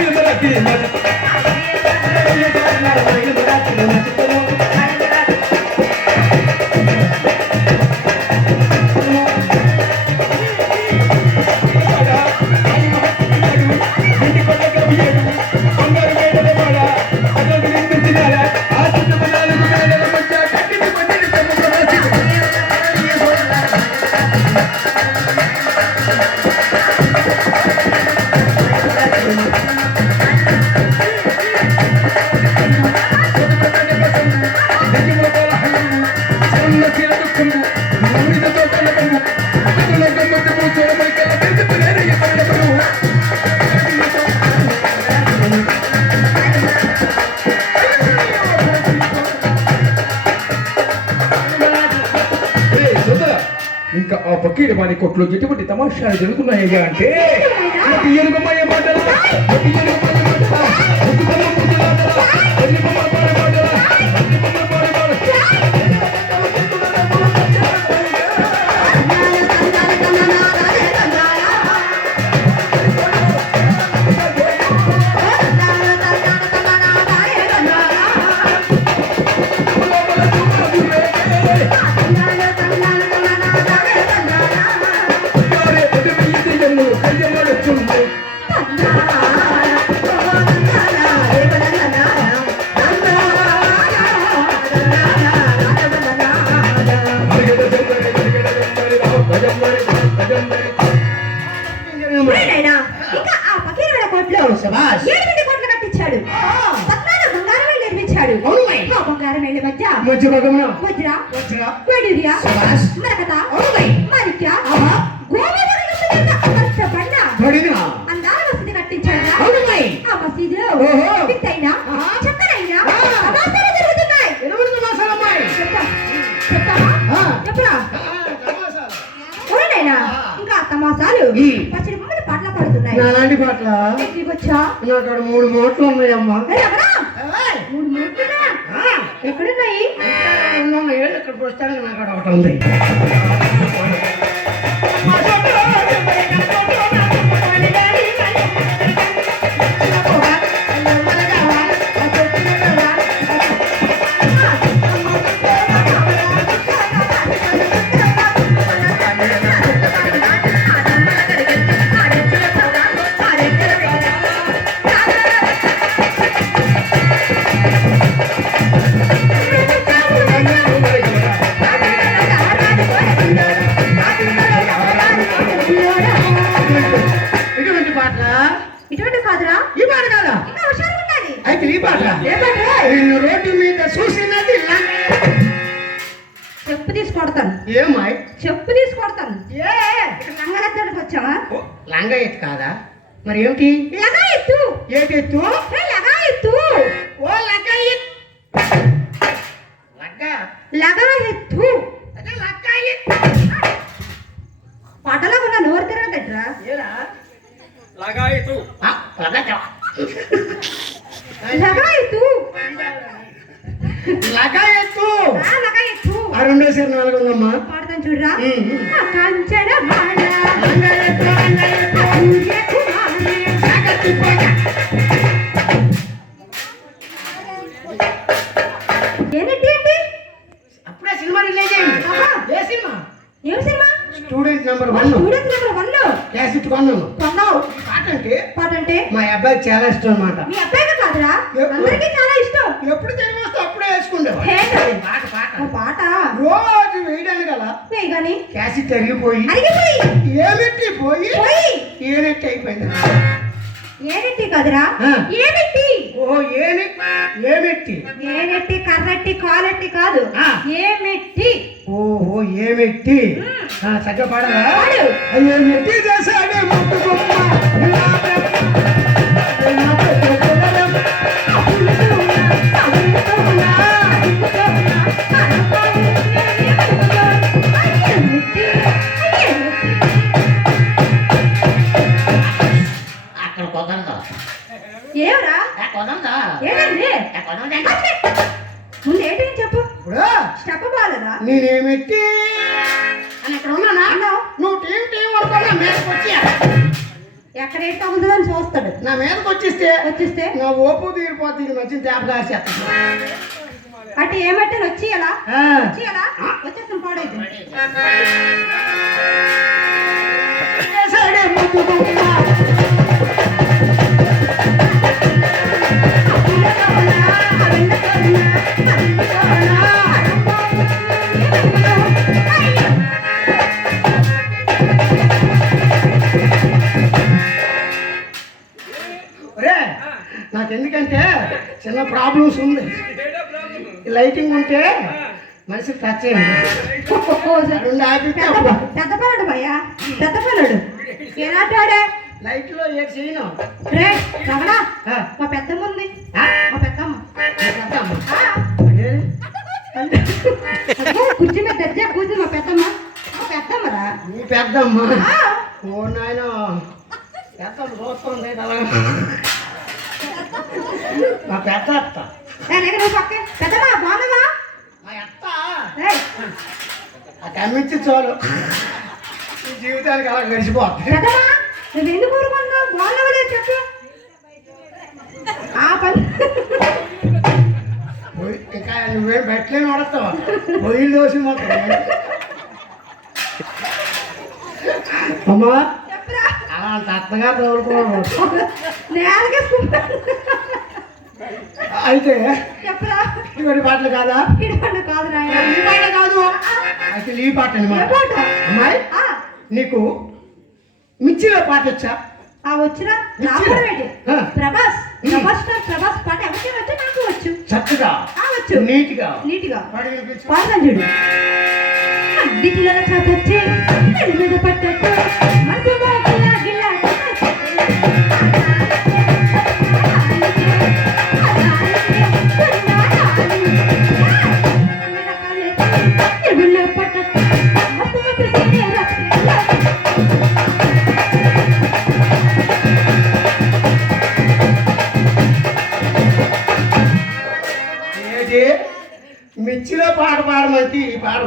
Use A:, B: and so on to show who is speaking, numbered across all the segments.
A: ఇంకా కొట్లో ఎటువంటి తమాషాలు జరుగుతున్నాయ్యా అంటే ఎలుగుమయ్య మాటలా, ప్రతి ఎలుగుమయ్య
B: వేళ్ళ మధ్య
C: మధ్య భాగమున
B: వజ్ర
C: వజ్ర, ఉన్నాయి ఇక్కడ ప్రస్తుతానికి నాకు ఈ పాట నిన్ను రోడ్డు మీద చూసినది లంగ.
B: చెప్పు తీసి కొడతాను.
C: ఏమాయ్
B: చెప్పు తీసి కొడతాను.
C: ఏ?
B: ఇక్కడ లంగరద్దరికి వచ్చావా?
C: లంగ ఎత్తు కాదా? మరి ఏమిటి?
B: లగా ఎత్తు.
C: ఏటి ఎత్తు?
B: ఏ లగా ఎత్తు.
C: ఓ లగ్గ ఎత్తు. లగ్గ
B: లగా ఎత్తు. ఏంటి
C: అప్పుడే సినిమా రిలీజ్ అయింది.
B: ఆహా.
C: ఏ సినిమా?
B: ఏం cinema?
C: Student number one.
B: Students number one.
C: Cassette కొన్నాను.
B: కొన్నావు?
C: పాట అంటే?
B: పాట అంటే
C: మా అబ్బాయికి చాలా ఇష్టం అన్నమాట.
B: మీ అబ్బాయిగా కాదురా? అందరికీ చాలా ఇష్టం.
C: ఎప్పుడు తెలివి వస్తే అప్పుడే వేసుకుండేవాడు
B: ఏంటది?
C: పాట పాట.
B: పాట?
C: రోజు వేయడానికి గల
B: వేయి గాని.
C: క్యాసెట్ తరిగిపోయి
B: అరిగిపోయి.
C: ఏమెట్టి పోయి? అయిపోయింది?
B: ఏనెట్టి కాదురా. ఏనెట్టి
C: ఓ ఏమి? ఏమెట్టి
B: ఏనెట్టి కర్రట్టి కాలెట్టి కాదు.
C: ఆ.
B: ఏమెట్టి
C: ఓహో ఏమెట్టి ఆ, చక్కగా పాడరా
B: పాడు.
C: ఏమెట్టి చేశాడే
B: ఏవరా
C: కుదరదా
B: ఏంటండి
C: కుదరదండి
B: ముందు ఏంటి చెప్పు.
C: ఇప్పుడు?
B: స్టెప్ బాగాలేదా
C: నేనేమిటి? అని అక్కడ ఉన్నానా?
B: అన్నావు.
C: నువ్వు టీం టీం వరకు మీదకి వచ్చి.
B: ఎక్కడ ఏంటి తగులుతుందని చూస్తాడు.
C: నా మీదకి వచ్చేస్తే
B: వచ్చేస్తే?
C: నా ఓపు తీరిపోతుంది ఈ మధ్యన తేప కాసేస్తాను
B: అటు ఏమంటే వచ్చి ఎలా? వచ్చి ఎలా? వచ్చేస్తాను పాడైతే.
C: చేసాడే ముద్దు మనిషికి టచ్ ఆపితే
B: పెద్ద
C: అబ్బా.
B: పెద్ద పిల్లడు భయ్యా. పెద్ద పిల్లడు ఏనాటాడే?
C: లైట్లో ఏ చేయను.
B: రే రమణ
C: ఆ,
B: మా పెద్దమ్మ ఉంది. మా పెద్దమ్మ. కుర్చీ మీద కూర్చుంది మా పెద్దమ్మ. మా పెద్దమ్మరా?
C: నీ పెద్దమ్మ? ఓ నాయన. పెద్దమ్మ చూస్తుంది మా పెద్ద
B: పెద్దమ్మ బాగున్నావా?
C: కమ్మించి చాలు. ఈ జీవితానికి అలా గడిచిపోతుంది
B: నువ్వు ఎందుకు ఊరుకున్నావు బాగున్నావా చెప్పు. ఆ పని.
C: ఇంకా నువ్వేం పెట్టలేని పడతావా పొయ్యిలు దోసి మొత్తం. అమ్మా
B: చెప్పురా?
C: అలాంటి అత్తగా తోలుకోవాలి
B: నేలకేసుకుంటా
C: అయితే ఇవన్నీ పాటలు కాదా?
B: ఇటువంటి కాదు
C: ఈ పాట కాదు. అయితే ఈ పాట అమ్మాయి నీకు మిర్చిలో పాట వచ్చా?
B: ఆ వచ్చిన. ప్రభాస్. ప్రభాస్ ప్రభాస్ పాట ఎవరికి వచ్చు? నాకు వచ్చు.
C: చక్కగా.
B: వచ్చు.
C: నీట్గా.
B: నీట్గా. పాడతాను చూడు. మీద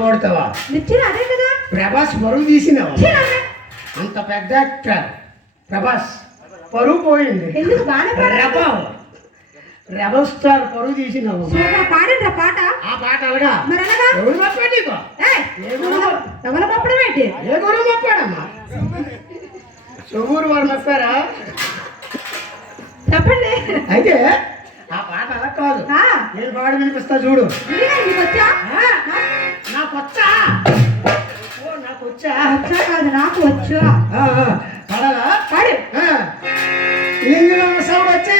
C: పాడుతావా
B: అదే కదా?
C: ప్రభాస్ పరువు తీసినావా? అంత పెద్ద యాక్టర్ ప్రభాస్ పరువు పోయింది.
B: ఎందుకు బాగానే పాడారు
C: రెబల్ స్టార్ పరువు తీసినావు.
B: పాడిండ్రా పాట?
C: ఆ పాట అలాగా.
B: మరి అనగా
C: ఎవరు మప్పాడు నీకు?
B: ఎవరు- ఎవరు పంపడం ఏంటి?
C: ఏ గురువు మప్పాడమ్మా చెవురు వారు మప్పారా
B: చెప్పండి.
C: అయితే ఆ పాట అలా కాదు. నేను పాడి వినిపిస్తా చూడు.
B: వచ్చా
C: వచ్చు? పాడాలా?
B: పాడు.
C: లింగిలో సౌండ్ వచ్చి.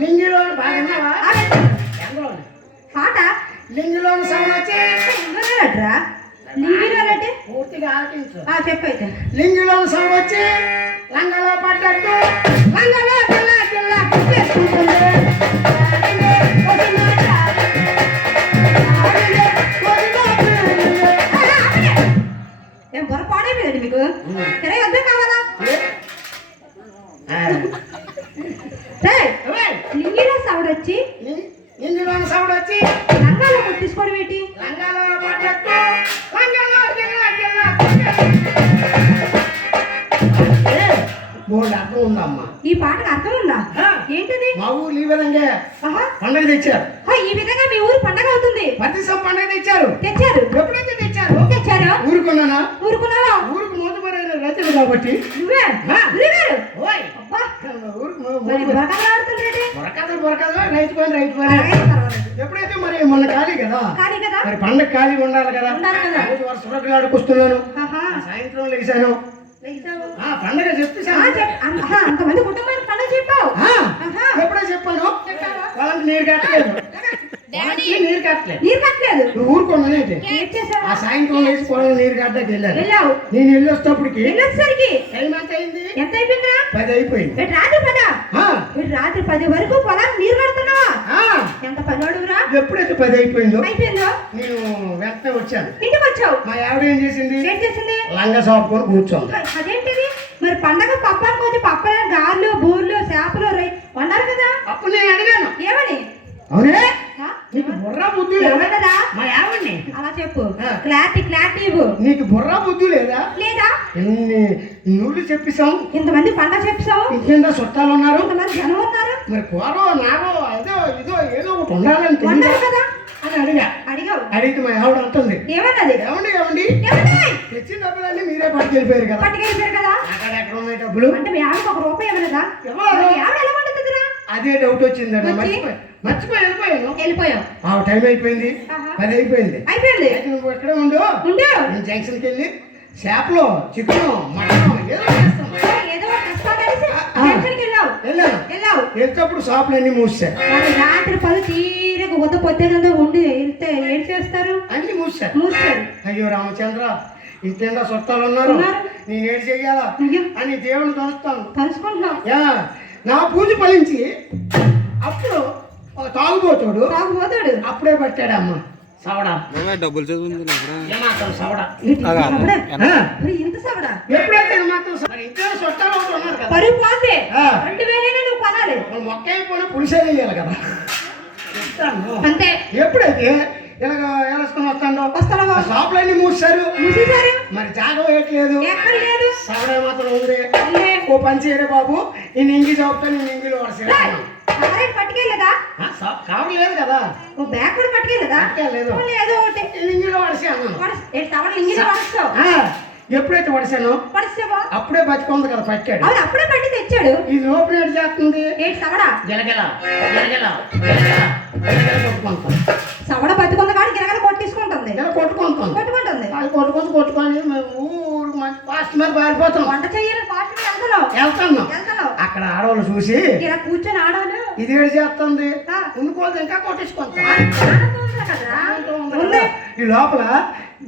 C: లింగిలో బాగా విన్నావా?
B: ఆడే.
C: ఎంగలోని.
B: పాట?
C: లింగిలో సౌండ్ వచ్చి.
B: ఇంగ్లీష్ లింగిరాలంటే
C: పూర్తిగా ఆలకించు.
B: ఆ చెప్పు అయితే.
C: లింగిలో సౌండ్ వచ్చి. లంగలో పడ్డట్టు. లంగలో పిల్ల పిల్ల
B: బొర పాడైపోయిందండి మీకు సరే అర్థం కావాలా
C: ఆ.
B: రేయ్,
C: ఓయ్,
B: లింగిరా సౌండ్ వచ్చి
C: లిం- లింగిలో సౌండ్ వచ్చి
B: లంగాలో ముట్టించుకోవడం ఏంటి
C: లంగలో పడ్డట్టు లంగలో అర్థం ఉందమ్మా
B: ఈ పాటకు అర్థం ఉందా. ఏంటిది
C: మా ఊరు ఈ విధంగా పండగ తెచ్చారు
B: ఈ విధంగా మీ ఊరు పండగ అవుతుంది
C: పతిసం పండగ తెచ్చారు
B: తెచ్చారు పర్వాలేదు.
C: ఎప్పుడైతే మరి మొన్న ఖాళీ కదా? మరి పండగ ఖాళీ ఉండాలి కదా. రోజు వరుస సాయంత్రం లేచాను. పండగ
B: అంతమంది కుటుంబానికి పండుగ చెప్పావు.
C: ఎప్పుడో చెప్పాను వాళ్ళకి నీరు కట్టలేదు. నీరు కట్టలేదు.
B: నీరు కట్టలేదు.
C: నువ్వు
B: చేసావు?
C: ఆ సాయంత్రం లేచి పొలం నీరు గడ్డకి వెళ్ళాను.
B: వెళ్ళావు.
C: నేను వెళ్ళొస్తప్పటికి
B: వెళ్ళొచ్చేసరికి
C: టైం ఎంత అయింది?
B: ఎంత అయిపోయిందిరా?
C: పది అయిపోయింది.
B: రాత్రి పదా? రాత్రి పది వరకు పొలానికి నీరు పనివాడురా
C: ఎప్పుడైతే పది అయిపోయిందో?
B: అయిపోయిందో?
C: నేను వెంటనే వచ్చాను.
B: ఇంటికి వచ్చావు?
C: మా ఆవిడ ఏం చేసింది?
B: ఏం చేసింది?
C: లంగా సాపుకొని కూర్చోంది.
B: అదేంటిది? మరి పండగ పప్పానికి వచ్చి పప్పల గారెలు బూర్లు చేపలు రై వండారు కదా?
C: అప్పుడు నేను అడిగాను.
B: ఏమని?
C: అవునే? నీకు బుర్ర బుద్ధి లేదా? మా ఆవిడ్ని.
B: అలా చెప్పు. క్లారిటీ క్లారిటీ ఇవ్వు.
C: నీకు బుర్ర బుద్ధి లేదా?
B: లేదా?
C: ఎన్ని నువ్వులు చెప్పేశాం
B: ఇంతమంది పంట చెప్పావు
C: ఇంకేంటో చుట్టాలు ఉన్నారు?
B: ఇంతమంది జనం ఉన్నారు?
C: మరి కూరో నాగో అదో ఇదో ఏదో ఒకటి ఉండాలని
B: వండాలి
C: తెలియదు
B: కదా?
C: అని అడిగా.
B: అడిగావు.
C: అడిగితే మా ఆవిడ అంటుంది.
B: ఏమన్నది?
C: ఏమండి ఏమండి? తెచ్చిన డబ్బులన్నీ మీరే పట్టుకెళ్ళిపోయారు కదా.
B: పట్టుకెళ్ళిపోయారు కదా?
C: అక్కడ ఎక్కడ ఉన్నాయి డబ్బులు?
B: అంటే మీ ఆవిడకి ఒక రూపాయి ఇవ్వలేదా
C: ఎవరు?
B: ఆవిడ ఎలా వండుతుందిరా
C: అదే డౌట్ వచ్చిందండి
B: వచ్చి?
C: మర్చిపోయి. మర్చిపోయి వెళ్ళిపోయాను.
B: వెళ్ళిపోయావు.
C: ఆ టైం అయిపోయింది. పది అయిపోయింది.
B: అయిపోయింది.
C: అయితే నువ్వు ఎక్కడే ఉండు?
B: ఉండు.
C: నేను జంక్షన్కి వెళ్ళి చేపలు చికెన్ మటన్ ఏదో వెళ్తేప్పుడు షాపులన్నీ మూసారు
B: మరి రాత్రి పది తీరక వద్ద పొద్దునంతా ఉండి వెళ్తే ఏం చేస్తారు?
C: అన్ని మూసారు.
B: మూసాడు
C: అయ్యో రామచంద్ర ఇంతేందా చుట్టాలు ఉన్నారు. నేను ఏడు చెయ్యాలా? అని దేవుని తలుస్తాను. యా నా పూజ ఫలించి అప్పుడు తాగుబోతాడు
B: తాగుపోతాడు
C: అప్పుడే పట్టాడు అమ్మ
D: డబ్బులు
C: సవడా. ఎప్పుడైతే.
B: రెండు
C: వాళ్ళు మొక్క అయిపోయిన పులిసే వేయాలి కదా.
B: అంతే.
C: ఎప్పుడైతే ఇలాగ వేసుకొని వస్తాడో
B: వస్తావా?
C: షాపులన్నీ మూసారు
B: మూసేశారు.
C: మరి జాగ వేయట్లేదు.
B: లేదు.
C: సవడా మాత్రం ఉంది. ఓ పని చేయరే బాబు. నేను ఇంగి చదువుతా నేను ఇంగిలో
B: కారెట్ పట్టుకెళ్ళదా?
C: కావట్లేదు కదా.
B: ఓ బ్యాగ్ కూడా పట్టుకెళ్ళదా? ఒకటి.
C: నేను ఇంగిలో వడసే అన్నాను
B: ఇంగిలి పడస్తావు
C: ఆ, ఎప్పుడైతే వడసానో
B: పడిస్తావా
C: అప్పుడే బతికొంది కదా పట్టాడు
B: అవును అప్పుడే పట్టి తెచ్చాడు.
C: ఇది లోపల ఏడు చేస్తుంది?
B: ఏంటి సవడా?
C: గిలగిల గిలగిల గిలగిల గిలగిల కొట్టుకుంటాం
B: సవడ బతుకున్న కాడికి గిరగల కొట్టేసుకుంటుంది.
C: ఇలా కొట్టుకుంటాం
B: కొట్టుకుంటుంది.
C: అది కొట్టుకొని కొట్టుకొని మేము ఊరు మంచి ఫాస్ట్ మీద పారిపోతాం
B: వంట చెయ్యాలి ఫాస్ట్ వెళ్తున్నావు.
C: వెళ్తున్నాం.
B: వెళ్తున్నావు.
C: అక్కడ ఆడవాళ్ళు చూసి
B: ఇలా కూర్చొని ఆడాలి
C: ఇది ఏడు చేస్తుంది. ఉండిపోతే ఇంకా కొట్టించుకుంటాం ఈ లోపల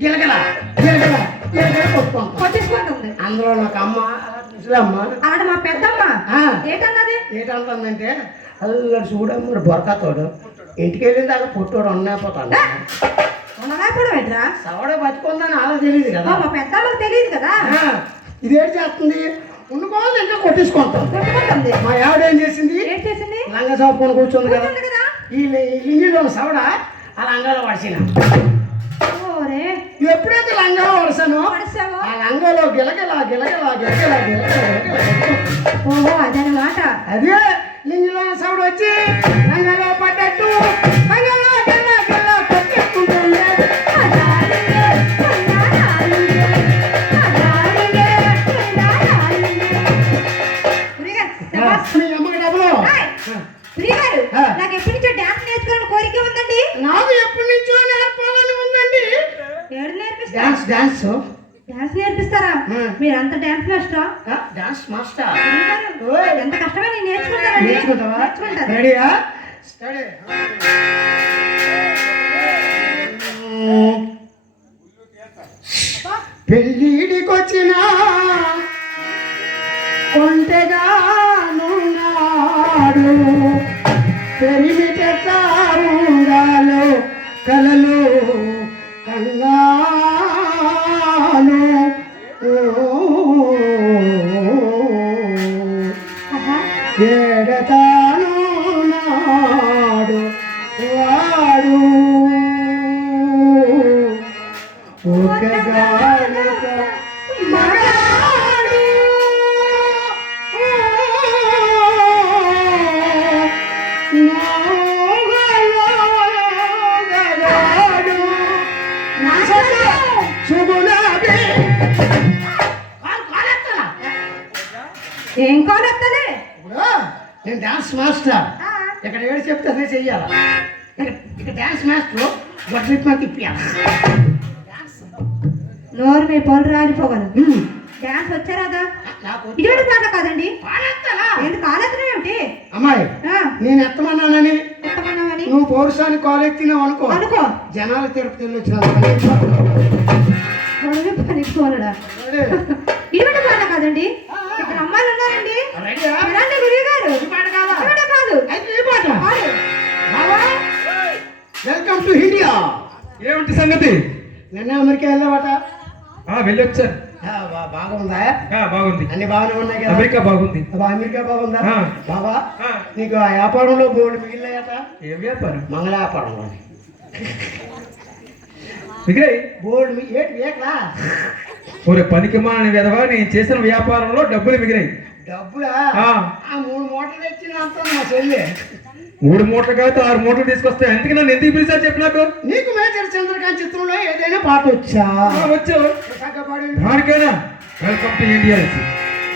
C: గిలగిల గిలగిల.
B: కొట్టేసుకుంటుంది
C: అందులో నాకు అమ్మ ముసలమ్మ
B: ఆడ మా పెద్దమ్మ. ఏంటన్నది?
C: ఏంటంటుందంటే అల్లడు చూడమ్మ బొరకతోడు ఇంటికి వెళ్ళిన దాకా పుట్టోడు ఉన్నపోతాడు
B: ఉండలేకపోవడం ఏంట్రా?
C: సవడ బతుకుందని అలా తెలియదు కదా.
B: మా పెద్దమ్మకి తెలియదు కదా?
C: ఇది చేస్తుంది? ఉండిపోవాలి ఇంకా కొట్టించుకుంటాం. మా ఆవిడ ఏం చేసింది?
B: ఏం చేసింది?
C: లంగా చాపుకొని కూర్చుంది కదా.
B: కూర్చుంది కదా.
C: ఈ లింగిలో సవడ వడిసిన
B: ఓరే
C: ఎప్పుడైతే
B: పడిసావో
C: ఆ లంగాలో గిలగిల గిలగిల గిలగిల.
B: ఓహో అదనమాట
C: అదే లింగిలో సవడ వచ్చి లంగాలో పడ్డట్టు.
B: నాకు ఎప్పటి నుంచో డాన్స్ నేర్చుకోవాలని కోరిక ఉందండి.
C: నాకు ఎప్పటి నుంచో నేర్పాలని ఉందండి
B: ఏడు నేర్పిస్తా
C: డాన్స్ డాన్స్
B: డాన్స్ నేర్పిస్తారా?
C: ఆ.
B: మీరంత డాన్స్ మాస్టరా
C: డాన్స్ మాస్టర్.
B: ఎంత కష్టమే నేను నేర్చుకుంటానండి.
C: నేర్చుకుంటావా?
B: నేర్చుకుంటాను.
C: రెడీయా స్టడీ పెళ్ళిడికొచ్చిన కొంటెగానున్నాడు పెరిమి
B: ఏం
C: ఇప్పుడు నేను డాన్స్ మాస్టర్. ఇక్కడ ఏడు చెప్తే అదే చెయ్యాలి? ఇక్కడ- డాన్స్ మాస్టర్ గొడ్డలికి తిప్పియాలి
B: నోరు మీ పళ్ళు రాలిపోగలను. డాన్స్ వచ్చారాదా
C: నాకు
B: ఇటువంటి పాట కాదండి? ఏంటి కాలేజీ ఏమిటి?
C: అమ్మాయి. నేను ఎత్తమన్నానని?
B: ఎత్తమన్నావని?
C: నువ్వు పౌరుషాన్ని కాలెత్తినావు అనుకో.
B: అనుకో.
C: జనాలు తిరుపతి వెళ్ళి వచ్చిన
B: ఇటువంటి పాట కాదండి. ఇక్కడ అమ్మాయిలు ఉన్నారండి. గురువు గారు ఇటువంటి కాదు.
C: వెల్కమ్ టు ఇండియా
A: ఏమిటి సంగతి?
C: నిన్న అమెరికా వెళ్ళావట?
A: ఆ వెళ్ళొచ్చాను
C: బాగుందా?
A: బాగుంది.
C: అన్ని బాగానే ఉన్నాయి కదా?
A: అమెరికా బాగుంది.
C: అమెరికా బాగుందా. బాబా నీకు ఆ వ్యాపారంలో బోర్డు మిగిలినాయట?
A: ఏం వ్యాపారం?
C: మంగళ వ్యాపారంలో
A: మిగిలాయి.
C: బోర్డు మీ- ఏంటి ఏట్లా
A: ఒరే పనికి మాని విధవా నేను చేసిన వ్యాపారంలో డబ్బులు మిగిలాయి.
C: డబ్బులా?
A: ఆ.
C: మూడు మూటలు తెచ్చినంత మా చెల్లి.
A: మూడు మూటలు కాదు ఆరు మూటలు తీసుకొస్తే ఎందుకు నన్ను ఎందుకు పిలిచారు చెప్పు నాకు.
C: మేజర్ చంద్రకాంత్ చిత్రంలో ఏదైనా పాట వచ్చా?
A: వచ్చావు దానికైనా వెల్కమ్ టు ఇండియా